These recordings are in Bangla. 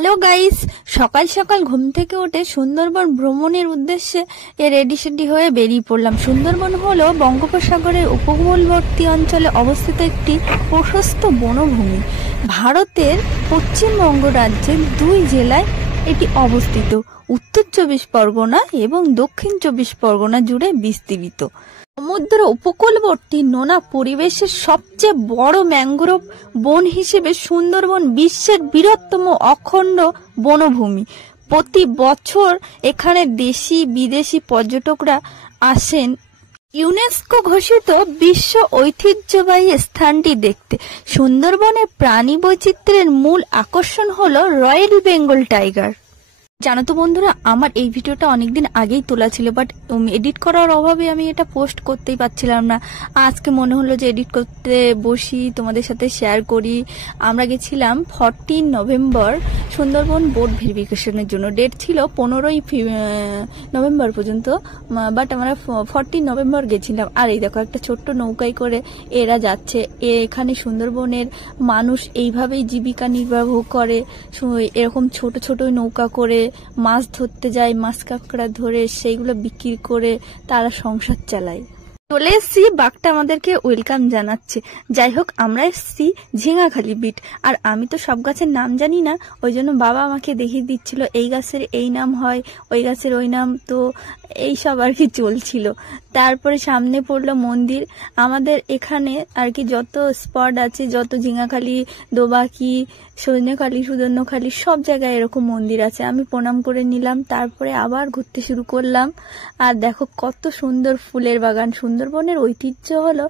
হ্যালো গাইস, সকাল সকাল ঘুম থেকে উঠে সুন্দরবন ভ্রমণের উদ্দেশ্যে রেডি সেডি হয়ে বেরিয়ে পড়লাম। সুন্দরবন হলো বঙ্গোপসাগরের উপকূলবর্তী অঞ্চলে অবস্থিত একটি প্রশস্ত বনভূমি। ভারতের পশ্চিমবঙ্গ রাজ্যের দুই জেলায় এটি অবস্থিত, উত্তর 24 পরগনা এবং দক্ষিণ 24 পরগনা জুড়ে বিস্তৃত। সমুদ্র উপকূলবর্তী নোনা পরিবেশের সবচেয়ে বড় ম্যানগ্রোভ বন হিসেবে সুন্দরবন বিশ্বের বৃহত্তম অখণ্ড বনভূমি। প্রতি বছর এখানে দেশি বিদেশি পর্যটকরা আসেন ইউনেস্কো ঘোষিত বিশ্ব ঐতিহ্যবাহী স্থানটি দেখতে। সুন্দরবনের প্রাণী বৈচিত্র্যের মূল আকর্ষণ হলো রয়্যাল বেঙ্গল টাইগার। জানো তো বন্ধুরা, আমার এই ভিডিওটা অনেকদিন আগেই তোলা ছিল, বাট এডিট করার অভাবে আমি এটা পোস্ট করতেই পারছিলাম না। আজকে মনে হলো যে এডিট করতে বসি, তোমাদের সাথে শেয়ার করি। আমরা গেছিলাম 14 নভেম্বর সুন্দরবন বোট ভেরিফিকেশনের জন্য। ডেট ছিল 15ই নভেম্বর পর্যন্ত, বাট আমরা 14 নভেম্বর গেছিলাম। আর এই দেখো, একটা ছোট্ট নৌকায় করে এরা যাচ্ছে। এখানে সুন্দরবনের মানুষ এইভাবেই জীবিকা নির্বাহ করে। এরকম ছোট ছোট নৌকা করে মাছ ধরতে যায়, মাছ কাঁকড়া ধরে সেইগুলো বিক্রি করে তারা সংসার চালায়। চলে এসছি, বাঘটা আমাদেরকে ওয়েলকাম জানাচ্ছে। যাই হোক, আমরা এসছি ঝিঙাখালি বিট। আর আমি তো সব গাছের নাম জানি না, ওই জন্য বাবা আমাকে দেখিয়ে দিচ্ছিল এই গাছের এই নাম হয়, ওই গাছের ওই নাম, তো এই সব আর কি চলছিল। তারপরে সামনে পড়লো মন্দির। আমাদের এখানে আর কি যত স্পট আছে, যত ঝিঙাখালি, দোবাকি, সজনেখালি, সুদর্ণখালি, সব জায়গায় এরকম মন্দির আছে। আমি প্রণাম করে নিলাম, তারপরে আবার ঘুরতে শুরু করলাম। আর দেখো কত সুন্দর ফুলের বাগান। সুন্দরবনের ঐতিহ্য হলো,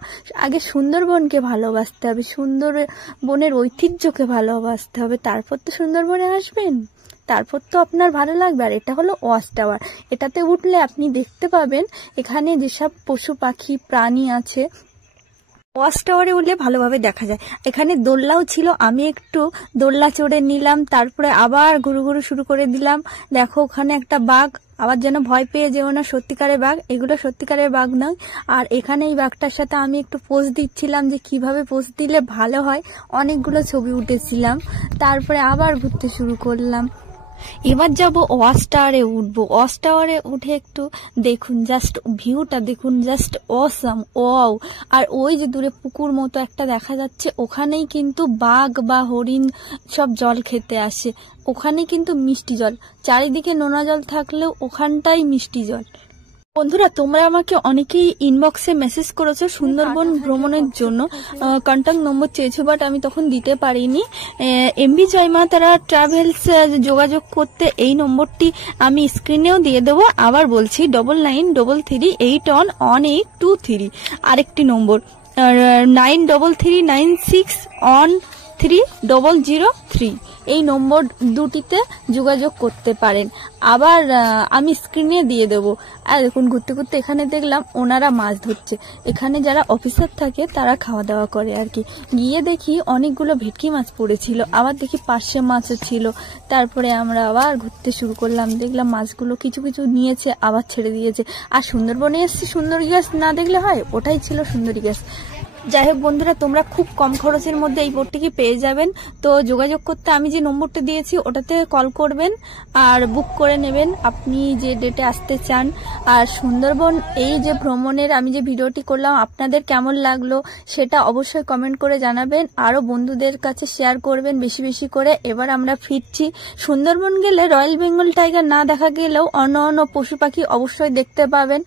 আগে সুন্দরবনকে ভালোবাসতে হবে, সুন্দরবনের ঐতিহ্যকে ভালোবাসতে হবে, তারপর তো সুন্দরবনে আসবেন, তারপর তো আপনার ভালো লাগবে। আর এটা হলো ওয়াচ টাওয়ার। এটাতে উঠলে আপনি দেখতে পাবেন এখানে যেসব পশু পাখি প্রাণী আছে, ওয়াচ টাওয়ারে উঠলে ভালোভাবে দেখা যায়। এখানে দোলনাও ছিল, আমি একটু দোলনা চড়ে নিলাম, তারপরে আবার ঘুরু ঘুরু শুরু করে দিলাম। দেখো ওখানে একটা বাঘ, আবার যেন ভয় পেয়ে যেও না, সত্যিকারের বাঘ, এগুলো সত্যিকারের বাঘ নয়। আর এখানে এই বাঘটার সাথে আমি একটু পোজ দিচ্ছিলাম যে কিভাবে পোজ দিলে ভালো হয়, অনেকগুলো ছবি উঠেছিলাম। তারপরে আবার ঘুরতে শুরু করলাম। এবার যাব ওয়াচ টাওয়ারে উঠবো। ওয়াচ টাওয়ারে উঠে একটু দেখুন, জাস্ট ভিউটা দেখুন, জাস্ট অসাম, ওয়াও। আর ওই যে দূরে পুকুর মতো একটা দেখা যাচ্ছে, ওখানেই কিন্তু বাঘ বা হরিণ সব জল খেতে আসে। ওখানে কিন্তু মিষ্টি জল, চারিদিকে নোনা জল থাকলেও ওখানটাই মিষ্টি জল। বন্ধুরা, তোমরা আমাকে অনেকেই ইনবক্সে মেসেজ করেছো সুন্দরবন ভ্রমণের জন্য, কন্ট্যাক্ট নম্বর চেয়েছো, বাট আমি তখন দিতে পারিনি। এমবি জয়মা তারা ট্রাভেলস যোগাযোগ করতে এই নম্বরটি আমি স্ক্রিনেও দিয়ে দেবো। আবার বলছি 9933811823, আরেকটি নম্বর 9339613003, এই নম্বর দুটিতে যোগাযোগ করতে পারেন। আবার আমি স্ক্রিনে দিয়ে দেবো। আর দেখুন, ঘুরতে ঘুরতে এখানে দেখলাম ওনারা মাছ ধরছে। এখানে যারা অফিসার থাকে তারা খাওয়া দাওয়া করে আর কি। গিয়ে দেখি অনেকগুলো ভেটকি মাছ পড়েছিল, আবার দেখি পার্শে মাছও ছিল। তারপরে আমরা আবার ঘুরতে শুরু করলাম, দেখলাম মাছগুলো কিছু কিছু নিয়েছে, আবার ছেড়ে দিয়েছে। আর সুন্দরবনে এসছি, সুন্দরী গাছ না দেখলে হয়, ওটাই ছিল সুন্দরী গাছ। যাই হোক বন্ধুরা, তোমরা খুব কম খরচের মধ্যে এই বোটটিকে পেয়ে যাবেন। তো যোগাযোগ করতে আমি যে নম্বরটা দিয়েছি ওটাতে কল করবেন আর বুক করে নেবেন আপনি যে ডেটে আসতে চান। আর সুন্দরবন এই যে ভ্রমণের আমি যে ভিডিওটি করলাম, আপনাদের কেমন লাগলো সেটা অবশ্যই কমেন্ট করে জানাবেন। আরও বন্ধুদের কাছে শেয়ার করবেন বেশি বেশি করে। এবার আমরা ফিরছি। সুন্দরবন গেলে রয়্যাল বেঙ্গল টাইগার না দেখা গেলেও অন্য অন্য পশু পাখি অবশ্যই দেখতে পাবেন।